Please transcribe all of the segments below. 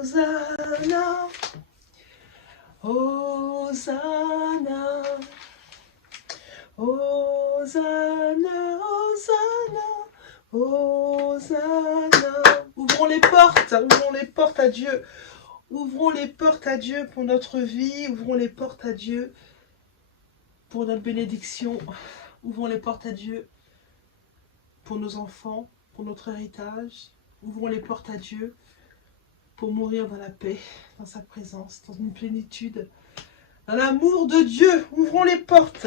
Hosanna, Hosanna, Hosanna, Hosanna, Hosanna. Ouvrons les portes à Dieu. Ouvrons les portes à Dieu pour notre vie. Ouvrons les portes à Dieu pour notre bénédiction. Ouvrons les portes à Dieu pour nos enfants, pour notre héritage. Ouvrons les portes à Dieu pour mourir dans la paix, dans sa présence, dans une plénitude, dans l'amour de Dieu. Ouvrons les portes.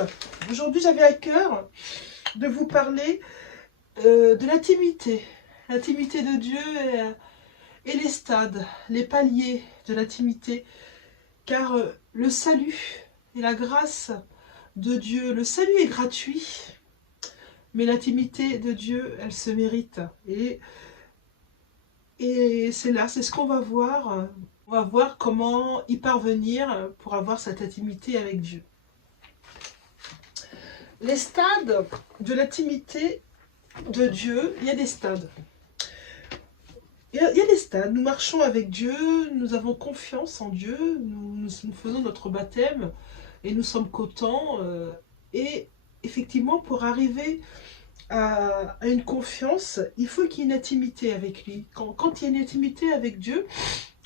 Aujourd'hui, j'avais à cœur de vous parler de l'intimité. L'intimité de Dieu et les stades, les paliers de l'intimité. Car le salut et la grâce de Dieu, le salut est gratuit, mais l'intimité de Dieu, elle se mérite. Et c'est là, c'est ce qu'on va voir. On va voir comment y parvenir pour avoir cette intimité avec Dieu. Les stades de l'intimité de Dieu, il y a des stades. Il y a des stades. Nous marchons avec Dieu, nous avons confiance en Dieu, nous faisons notre baptême et nous sommes contents. Et effectivement, pour arriver à une confiance, il faut qu'il y ait une intimité avec lui. Quand il y a une intimité avec Dieu,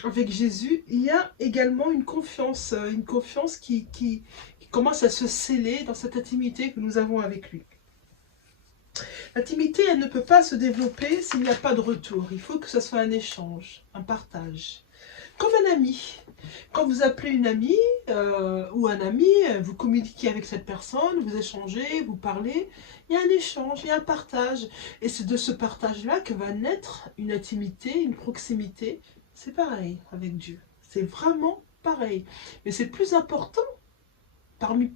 avec Jésus, il y a également une confiance qui commence à se sceller dans cette intimité que nous avons avec lui. L'intimité, elle ne peut pas se développer s'il n'y a pas de retour. Il faut que ce soit un échange, un partage. Comme un ami. Quand vous appelez une amie ou un ami, vous communiquez avec cette personne, vous échangez, vous parlez, il y a un échange, il y a un partage. Et c'est de ce partage-là que va naître une intimité, une proximité. C'est pareil avec Dieu. C'est vraiment pareil. Mais c'est plus important, parmi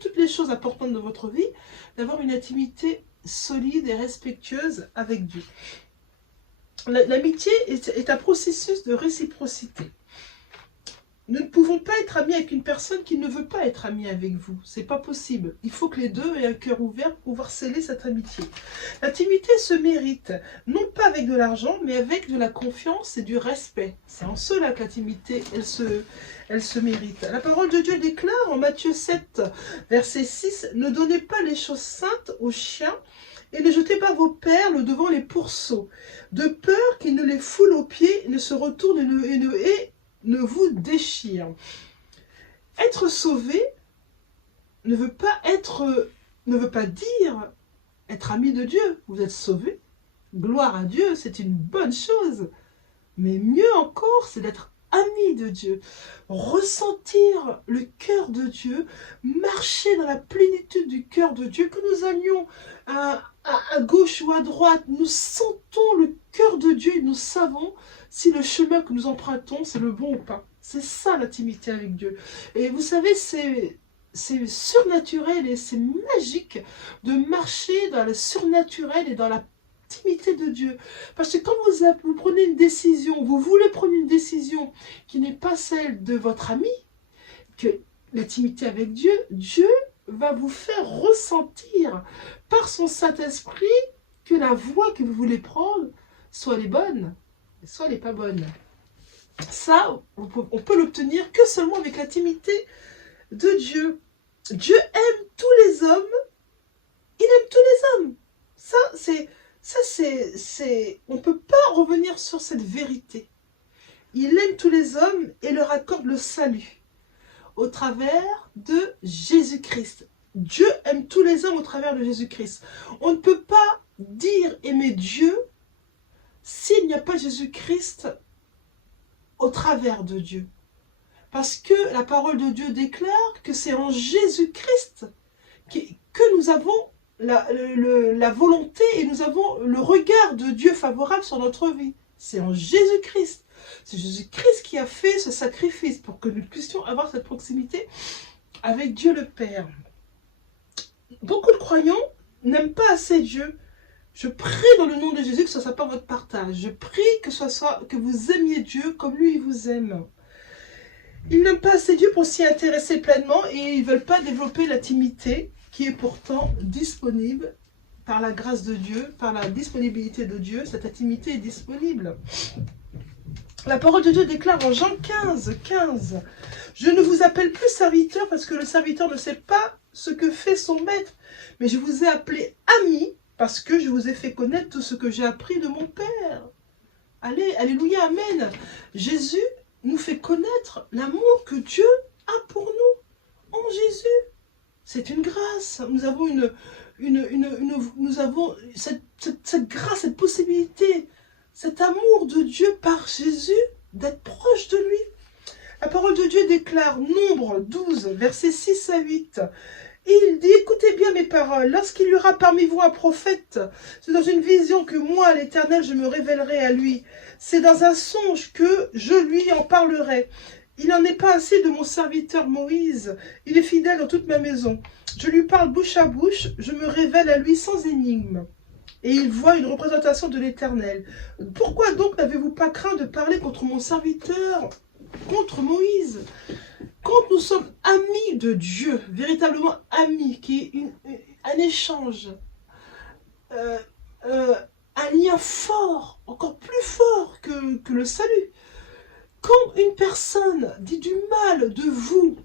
toutes les choses importantes de votre vie, d'avoir une intimité solide et respectueuse avec Dieu. L'amitié est un processus de réciprocité. Nous ne pouvons pas être amis avec une personne qui ne veut pas être amie avec vous. C'est pas possible. Il faut que les deux aient un cœur ouvert pour pouvoir sceller cette amitié. L'intimité se mérite, non pas avec de l'argent, mais avec de la confiance et du respect. C'est en cela que l'intimité, elle se mérite. La parole de Dieu déclare en Matthieu 7, verset 6, « Ne donnez pas les choses saintes aux chiens et ne jetez pas vos perles devant les pourceaux, de peur qu'ils ne les foulent aux pieds, ne se retournent et ne vous déchire. » Être sauvé ne veut pas dire être ami de Dieu. Vous êtes sauvé, gloire à Dieu, c'est une bonne chose. Mais mieux encore, c'est d'être ami de Dieu, ressentir le cœur de Dieu, marcher dans la plénitude du cœur de Dieu, que nous allions à gauche ou à droite, nous sentons le cœur de Dieu et nous savons si le chemin que nous empruntons, c'est le bon ou pas. C'est ça l'intimité avec Dieu. Et vous savez, c'est surnaturel et c'est magique de marcher dans le surnaturel et dans la intimité de Dieu. Parce que quand vous prenez une décision, vous voulez prendre une décision qui n'est pas celle de votre ami, que l'intimité avec Dieu, Dieu va vous faire ressentir par son Saint-Esprit que la voie que vous voulez prendre soit les bonnes, soit les pas bonnes. Ça, on peut l'obtenir que seulement avec l'intimité de Dieu. Dieu aime tous les hommes, il aime tous les hommes. On ne peut pas revenir sur cette vérité. Il aime tous les hommes et leur accorde le salut au travers de Jésus-Christ. Dieu aime tous les hommes au travers de Jésus-Christ. On ne peut pas dire aimer Dieu s'il n'y a pas Jésus-Christ au travers de Dieu. Parce que la parole de Dieu déclare que c'est en Jésus-Christ que nous avons la volonté et nous avons le regard de Dieu favorable sur notre vie. C'est en Jésus-Christ. C'est Jésus-Christ qui a fait ce sacrifice pour que nous puissions avoir cette proximité avec Dieu le Père. Beaucoup de croyants n'aiment pas assez Dieu. Je prie dans le nom de Jésus que ce ne soit pas votre partage. Je prie que vous aimiez Dieu comme lui il vous aime. Ils n'aiment pas assez Dieu pour s'y intéresser pleinement et ils ne veulent pas développer l'intimité qui est pourtant disponible par la grâce de Dieu, par la disponibilité de Dieu, cette intimité est disponible. La parole de Dieu déclare en Jean 15, 15, « Je ne vous appelle plus serviteur parce que le serviteur ne sait pas ce que fait son maître, mais je vous ai appelé ami parce que je vous ai fait connaître tout ce que j'ai appris de mon Père. » Allez, alléluia, amen. Jésus nous fait connaître l'amour que Dieu a pour nous en Jésus. C'est une grâce. Nous avons nous avons cette grâce, cette possibilité, cet amour de Dieu par Jésus, d'être proche de lui. La parole de Dieu déclare, Nombre 12, versets 6 à 8. Il dit, écoutez bien mes paroles, lorsqu'il y aura parmi vous un prophète, c'est dans une vision que moi, l'Éternel, je me révélerai à lui. C'est dans un songe que je lui en parlerai. Il n'en est pas ainsi de mon serviteur Moïse. Il est fidèle dans toute ma maison. Je lui parle bouche à bouche, je me révèle à lui sans énigme. Et il voit une représentation de l'Éternel. Pourquoi donc n'avez-vous pas craint de parler contre mon serviteur, contre Moïse? Quand nous sommes amis de Dieu, véritablement amis, qui est un échange, un lien fort, encore plus fort que le salut. Quand une personne dit du mal de vous,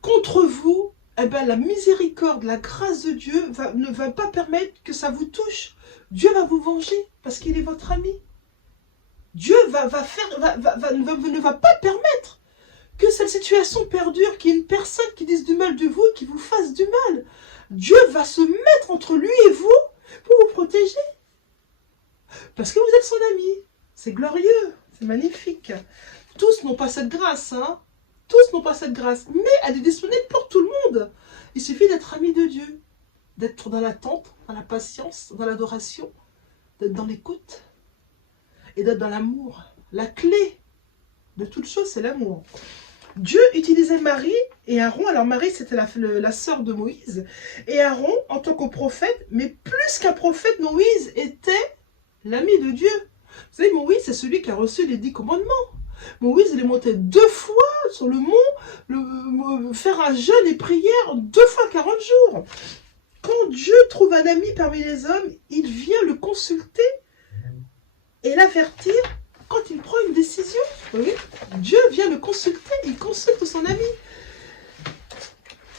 contre vous, eh ben, la miséricorde, la grâce de Dieu ne va pas permettre que ça vous touche. Dieu va vous venger parce qu'il est votre ami. Dieu ne va pas permettre que cette situation perdure, qu'il y ait une personne qui dise du mal de vous et qui vous fasse du mal. Dieu va se mettre entre lui et vous pour vous protéger. Parce que vous êtes son ami. C'est glorieux, c'est magnifique. Tous n'ont pas cette grâce, hein. Tous n'ont pas cette grâce, mais elle est disponible pour tout le monde. Il suffit d'être ami de Dieu, d'être dans l'attente, dans la patience, dans l'adoration, d'être dans l'écoute et d'être dans l'amour. La clé de toute chose, c'est l'amour. Dieu utilisait Marie et Aaron. Alors Marie, c'était la sœur de Moïse. Et Aaron, en tant que prophète, mais plus qu'un prophète, Moïse était l'ami de Dieu. Vous savez, Moïse, c'est celui qui a reçu les 10 commandements. Moïse, il est monté 2 fois sur le mont, faire un jeûne et prière 2 fois 40 jours. Quand Dieu trouve un ami parmi les hommes, il vient le consulter et l'avertir quand il prend une décision. Oui, Dieu vient le consulter, il consulte son ami.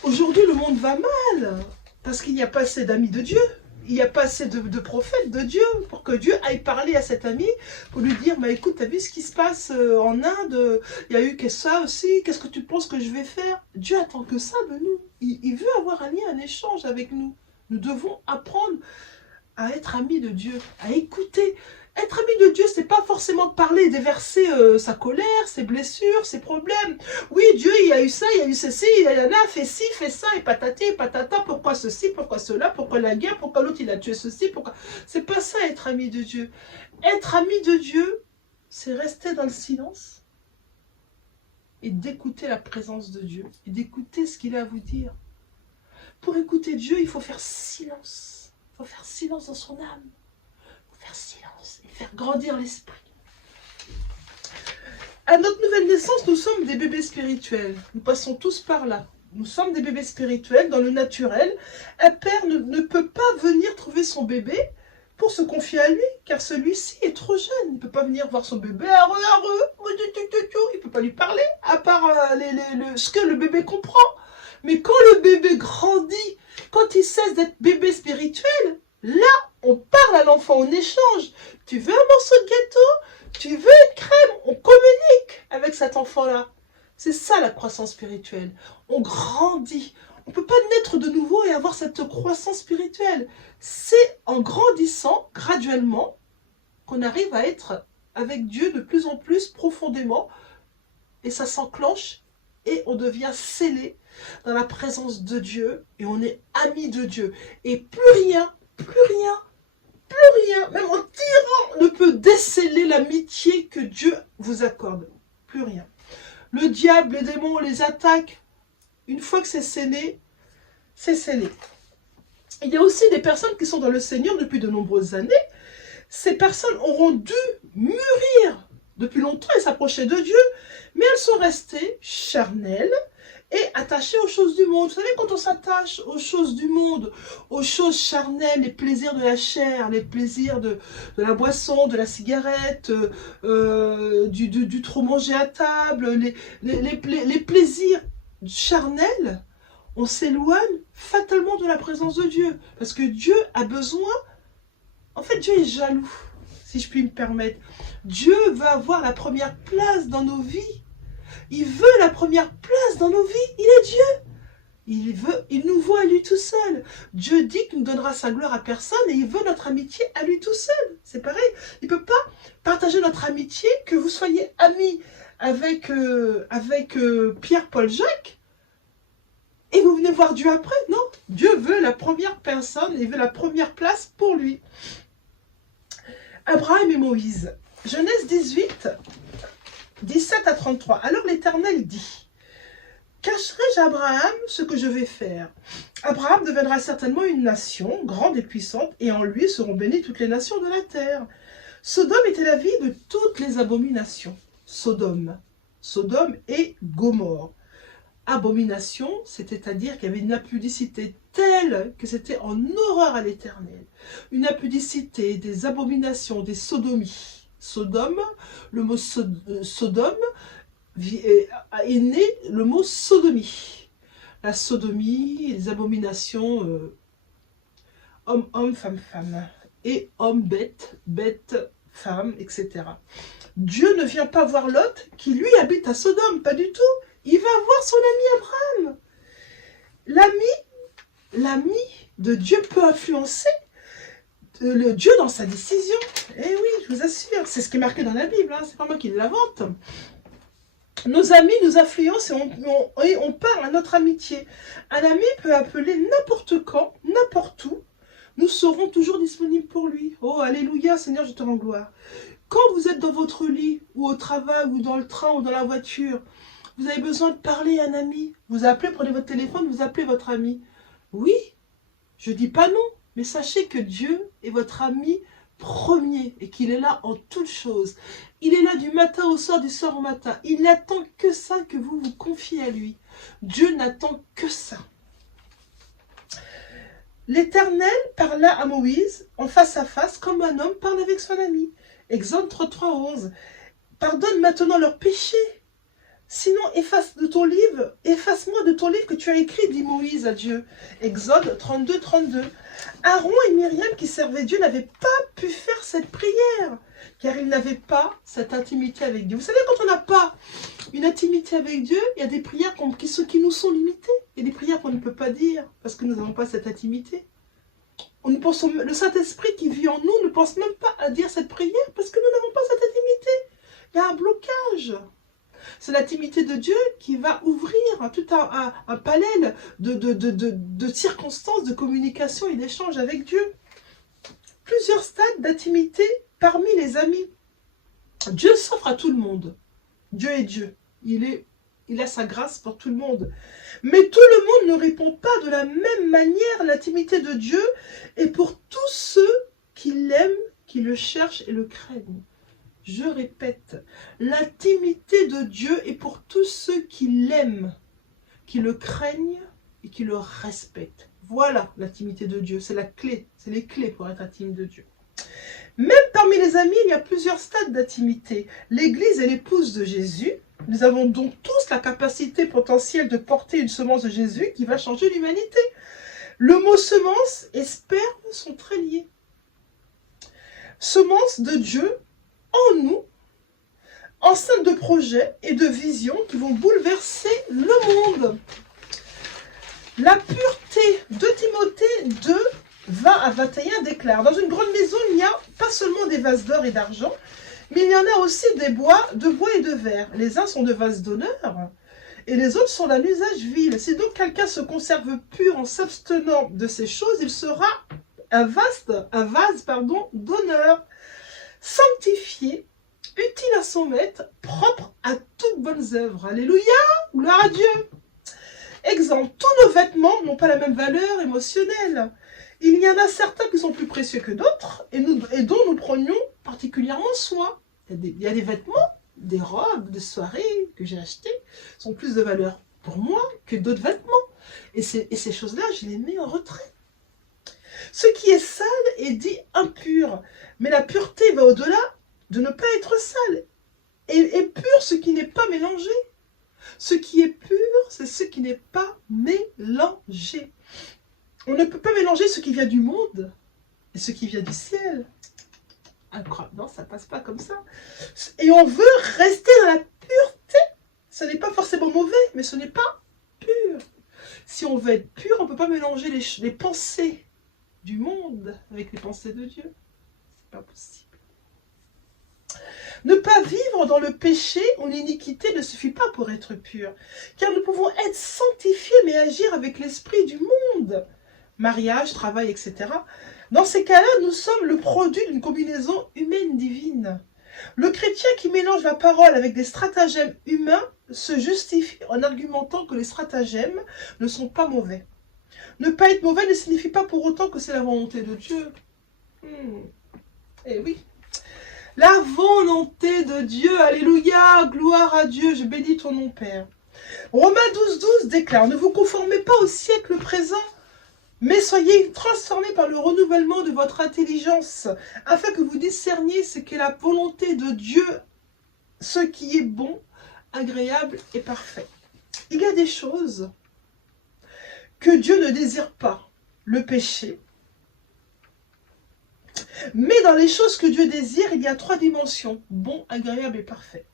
Aujourd'hui, le monde va mal parce qu'il n'y a pas assez d'amis de Dieu. Il n'y a pas assez de prophètes de Dieu pour que Dieu aille parler à cet ami pour lui dire, bah, écoute, tu as vu ce qui se passe en Inde, il y a eu que ça aussi, qu'est-ce que tu penses que je vais faire? Dieu attend que ça de nous. Il veut avoir un lien, un échange avec nous. Nous devons apprendre à être amis de Dieu, à écouter. Être ami de Dieu, c'est pas forcément parler, déverser sa colère, ses blessures, ses problèmes. Oui, Dieu, il y a eu ça, il y a eu ceci, il y en a, fait ci, fait ça, et patati, et patata, pourquoi ceci, pourquoi cela, pourquoi la guerre, pourquoi l'autre il a tué ceci, pourquoi... C'est pas ça être ami de Dieu. Être ami de Dieu, c'est rester dans le silence et d'écouter la présence de Dieu, et d'écouter ce qu'il a à vous dire. Pour écouter Dieu, il faut faire silence. Il faut faire silence dans son âme. Faire silence et faire grandir l'esprit. À notre nouvelle naissance, nous sommes des bébés spirituels. Nous passons tous par là. Nous sommes des bébés spirituels dans le naturel. Un père ne peut pas venir trouver son bébé pour se confier à lui, car celui-ci est trop jeune. Il ne peut pas venir voir son bébé. Il ne peut pas lui parler, à part ce que le bébé comprend. Mais quand le bébé grandit, quand il cesse d'être bébé spirituel, là, on parle à l'enfant, on échange. Tu veux un morceau de gâteau? Tu veux une crème? On communique avec cet enfant-là. C'est ça la croissance spirituelle. On grandit. On ne peut pas naître de nouveau et avoir cette croissance spirituelle. C'est en grandissant, graduellement, qu'on arrive à être avec Dieu de plus en plus profondément. Et ça s'enclenche et on devient scellé dans la présence de Dieu. Et on est ami de Dieu. Et plus rien, même en tirant, ne peut déceler l'amitié que Dieu vous accorde. Plus rien. Le diable, les démons, les attaques, une fois que c'est scellé, c'est scellé. Il y a aussi des personnes qui sont dans le Seigneur depuis de nombreuses années. Ces personnes auront dû mûrir depuis longtemps et s'approcher de Dieu, mais elles sont restées charnelles et attaché aux choses du monde. Vous savez, quand on s'attache aux choses du monde, aux choses charnelles, les plaisirs de la chair, les plaisirs de la boisson, de la cigarette, du trop manger à table, les plaisirs charnels, on s'éloigne fatalement de la présence de Dieu. Parce que Dieu a besoin, en fait Dieu est jaloux, si je puis me permettre. Dieu veut avoir la première place dans nos vies. Il veut la première place dans nos vies. Il est Dieu. Il nous voit à lui tout seul. Dieu dit qu'il ne donnera sa gloire à personne et il veut notre amitié à lui tout seul. C'est pareil. Il ne peut pas partager notre amitié, que vous soyez amis avec Pierre, Paul, Jacques, et vous venez voir Dieu après. Non, Dieu veut la première personne, il veut la première place pour lui. Abraham et Moïse. Genèse 18, 17 à 33. Alors l'Éternel dit, cacherai-je à Abraham ce que je vais faire? Abraham deviendra certainement une nation, grande et puissante, et en lui seront bénies toutes les nations de la terre. Sodome était la ville de toutes les abominations. Sodome et Gomorrhe. Abomination, c'est-à-dire qu'il y avait une impudicité telle que c'était en horreur à l'Éternel. Une impudicité, des abominations, des sodomies. Sodome, le mot Sodome est né le mot sodomie. La sodomie, les abominations, homme, femme, et homme, bête, femme, etc. Dieu ne vient pas voir Lot qui lui habite à Sodome, pas du tout. Il va voir son ami Abraham. L'ami de Dieu peut influencer le Dieu dans sa décision. Eh oui, je vous assure, c'est ce qui est marqué dans la Bible, hein, c'est pas moi qui l'invente. Nos amis nous influencent et on parle à notre amitié. Un ami peut appeler n'importe quand, n'importe où. Nous serons toujours disponibles pour lui. Oh, alléluia, Seigneur, je te rends gloire. Quand vous êtes dans votre lit, ou au travail, ou dans le train, ou dans la voiture, vous avez besoin de parler à un ami. Vous appelez, prenez votre téléphone, vous appelez votre ami. Oui, je dis pas non, mais sachez que Dieu est votre ami premier et qu'il est là en toutes choses. Il est là du matin au soir, du soir au matin. Il n'attend que ça, que vous vous confiez à lui. Dieu n'attend que ça. L'Éternel parla à Moïse en face à face comme un homme parle avec son ami. Exode 33, 11. Pardonne maintenant leurs péchés. Sinon, efface-moi de ton livre que tu as écrit, dit Moïse à Dieu. Exode 32, 32. Aaron et Myriam, qui servaient Dieu, n'avaient pas pu faire cette prière, car ils n'avaient pas cette intimité avec Dieu. Vous savez, quand on n'a pas une intimité avec Dieu, il y a des prières qui nous sont limitées. Il y a des prières qu'on ne peut pas dire, parce que nous n'avons pas cette intimité. Le Saint-Esprit qui vit en nous ne pense même pas à dire cette prière, parce que nous n'avons pas cette intimité. Il y a un blocage. C'est l'intimité de Dieu qui va ouvrir tout un palais de circonstances, de communication et d'échange avec Dieu. Plusieurs stades d'intimité parmi les amis. Dieu s'offre à tout le monde. Dieu est Dieu. Il a sa grâce pour tout le monde. Mais tout le monde ne répond pas de la même manière à l'intimité de Dieu et pour tous ceux qui l'aiment, qui le cherchent et le craignent. Je répète, l'intimité de Dieu est pour tous ceux qui l'aiment, qui le craignent et qui le respectent. Voilà l'intimité de Dieu, c'est la clé, c'est les clés pour être intime de Dieu. Même parmi les amis, il y a plusieurs stades d'intimité. L'Église est l'épouse de Jésus. Nous avons donc tous la capacité potentielle de porter une semence de Jésus qui va changer l'humanité. Le mot semence et sperme sont très liés. Semence de Dieu en nous, enceinte de projets et de visions qui vont bouleverser le monde. La pureté de Timothée 2, 20 à 21 déclare: dans une grande maison, il n'y a pas seulement des vases d'or et d'argent, mais il y en a aussi de bois et de verre. Les uns sont de vases d'honneur, et les autres sont d'un usage vil. Si donc quelqu'un se conserve pur en s'abstenant de ces choses, il sera un vase d'honneur, sanctifié, utile à son maître, propre à toutes bonnes œuvres. Alléluia, gloire à Dieu. Exemple, tous nos vêtements n'ont pas la même valeur émotionnelle. Il y en a certains qui sont plus précieux que d'autres et dont nous prenions particulièrement soin. Il y a des vêtements, des robes de soirée que j'ai achetées, sont plus de valeur pour moi que d'autres vêtements. Et ces choses-là, je les mets en retrait. Ce qui est sale est dit impur, mais la pureté va au-delà de ne pas être sale. Et pur, ce qui n'est pas mélangé. Ce qui est pur, c'est ce qui n'est pas mélangé. On ne peut pas mélanger ce qui vient du monde et ce qui vient du ciel. Incroyable, non, ça passe pas comme ça. Et on veut rester dans la pureté. Ce n'est pas forcément mauvais, mais ce n'est pas pur. Si on veut être pur, on ne peut pas mélanger les pensées du monde avec les pensées de Dieu. C'est pas possible. Ne pas vivre dans le péché ou l'iniquité ne suffit pas pour être pur, car nous pouvons être sanctifiés mais agir avec l'esprit du monde. Mariage, travail, etc. Dans ces cas-là, nous sommes le produit d'une combinaison humaine divine. Le chrétien qui mélange la parole avec des stratagèmes humains se justifie en argumentant que les stratagèmes ne sont pas mauvais. Ne pas être mauvais ne signifie pas pour autant que c'est la volonté de Dieu. Eh oui. La volonté de Dieu, alléluia, gloire à Dieu, je bénis ton nom, Père. Romains 12,12 déclare, ne vous conformez pas au siècle présent, mais soyez transformés par le renouvellement de votre intelligence, afin que vous discerniez ce qu'est la volonté de Dieu, ce qui est bon, agréable et parfait. Il y a des choses que Dieu ne désire pas, le péché. Mais dans les choses que Dieu désire, il y a 3 dimensions, bon, agréable et parfait.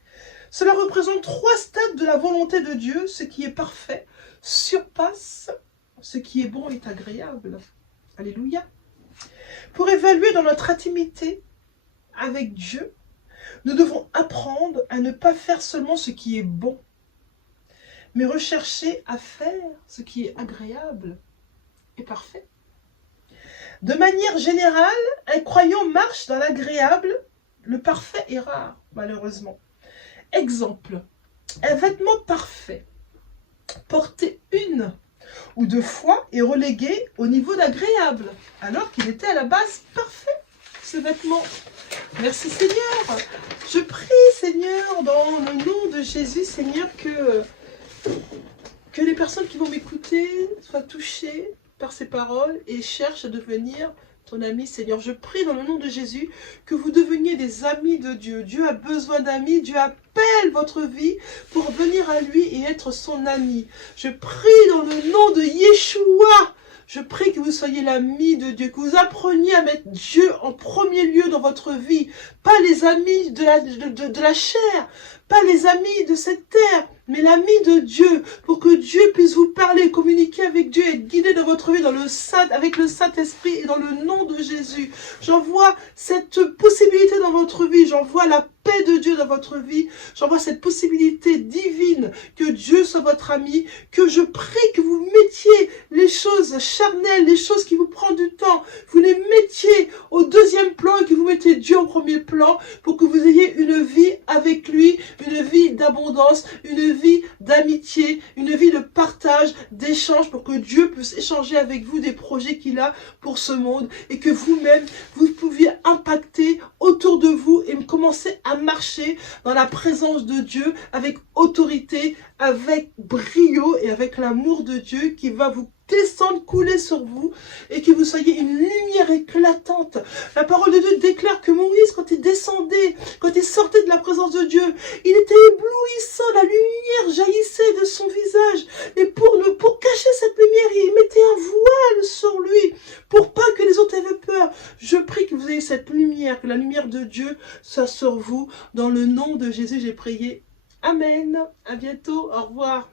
Cela représente 3 stades de la volonté de Dieu. Ce qui est parfait surpasse ce qui est bon et agréable. Alléluia. Pour évaluer dans notre intimité avec Dieu, nous devons apprendre à ne pas faire seulement ce qui est bon, mais rechercher à faire ce qui est agréable et parfait. De manière générale, un croyant marche dans l'agréable, le parfait est rare, malheureusement. Exemple, un vêtement parfait, porté 1 ou 2 fois, est relégué au niveau d'agréable, alors qu'il était à la base parfait, ce vêtement. Merci Seigneur. Je prie Seigneur, dans le nom de Jésus, Seigneur, que les personnes qui vont m'écouter soient touchées par ces paroles et cherchent à devenir ton ami, Seigneur. Je prie dans le nom de Jésus que vous deveniez des amis de Dieu. Dieu a besoin d'amis, Dieu appelle votre vie pour venir à lui et être son ami. Je prie dans le nom de Yeshua. Je prie que vous soyez l'ami de Dieu, que vous appreniez à mettre Dieu en premier lieu dans votre vie. Pas les amis de la chair, pas les amis de cette terre, mais l'ami de Dieu, pour que Dieu puisse vous parler, communiquer avec Dieu, être guidé dans votre vie avec le Saint-Esprit et dans le nom de Jésus. J'envoie cette possibilité dans votre vie, j'envoie la paix de Dieu dans votre vie, j'envoie cette possibilité divine que Dieu soit votre ami, que je prie que vous mettiez les choses charnelles, les choses qui vous prennent du temps, vous les mettiez au 2e plan et que vous mettez Dieu au 1er plan pour que vous ayez une vie avec lui, une vie d'abondance, une vie d'amitié, une vie de partage, d'échange pour que Dieu puisse échanger avec vous des projets qu'il a pour ce monde et que vous-même, vous pouviez impacter autour de vous et commencer à marcher dans la présence de Dieu avec autorité, avec brio et avec l'amour de Dieu qui va vous descendre, couler sur vous et que vous soyez une lumière éclatante. La parole de Dieu déclare que Moïse, quand il descendait, quand il sortait de la présence de Dieu, il était éblouissant, la lumière jaillissait de son visage et pour cacher cette lumière, il mettait un voile sur lui pour pas que les autres aient peur. Je prie que vous ayez cette lumière, que la lumière de Dieu soit sur vous. Dans le nom de Jésus, j'ai prié. Amen. À bientôt. Au revoir.